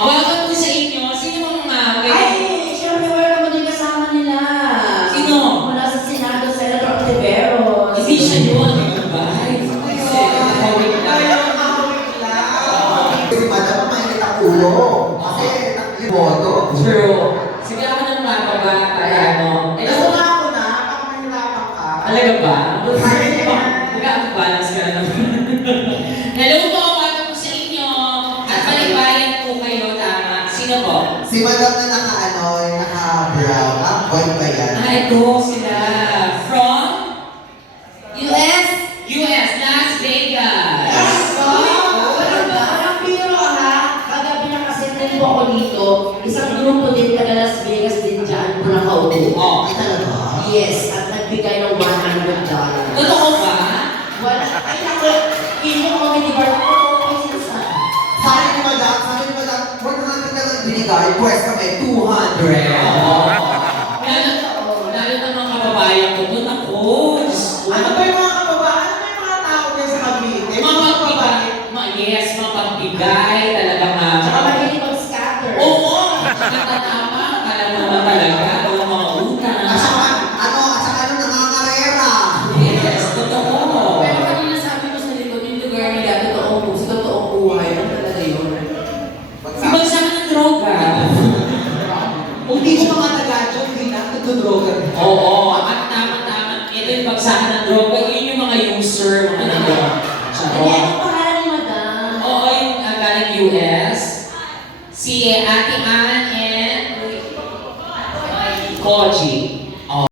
Welcome po sa inyo. Sino mong Ay, siyempre welcome mo din kasama nila. Sino? Mula sa Senado, Senator Ontiveros. Hindi siya yun. Bye. Si Madam mainit ang ulo. Kasi boto. True. Sige ako ng mga ba? Kaya ano? Gusto nga ako na, pag mahirapan ka. Alaga ba? Nag-balance ka na naman. Hello po, welcome po sa inyo. At balik-bayan po kayo, tama. Sino po? Si Madam na naka-brown. Boy ba yan? Ito sila. From? US? US, Las Vegas. Parang biro ha. Kagabi na kasi din po ako dito. Isang grupo din taga Las Vegas din dyan. Muna kaupo. Oh. Ay talaga? Yes, at nagbigay ng $100. Totoo ba? Wala. Ay naku, yung comedy bar ko. Sabi ni Madam, 100 na lang binigay. Pwes kami, 200. Lalo na mga kababayan ko doon ako. Diyos ko. Ano ba yung mga kababayan? Ano ba yung mga tao dyan sa Cavite? Yes, mapagbigay talaga nga. Tsaka mahilig mag-scatter. Oo! Tama, alam mo na talaga. Oo, mga utang. At saka nangangarera. Yes, totoo. Pero kanina sabi ko sa likod, yung lugar nila, totoong buhay. Ano talaga yun? Ibagsakan ng droga. Kung di ko mga taga-dyan, hindi na nagdodroga. Oo, at tama-tama. Ito yung bagsakan ng droga. Yun yung mga user, mga nandun. Hindi, anong pangalan ni Madam? Oo, yung galing US. Si Ate Ann and Koji.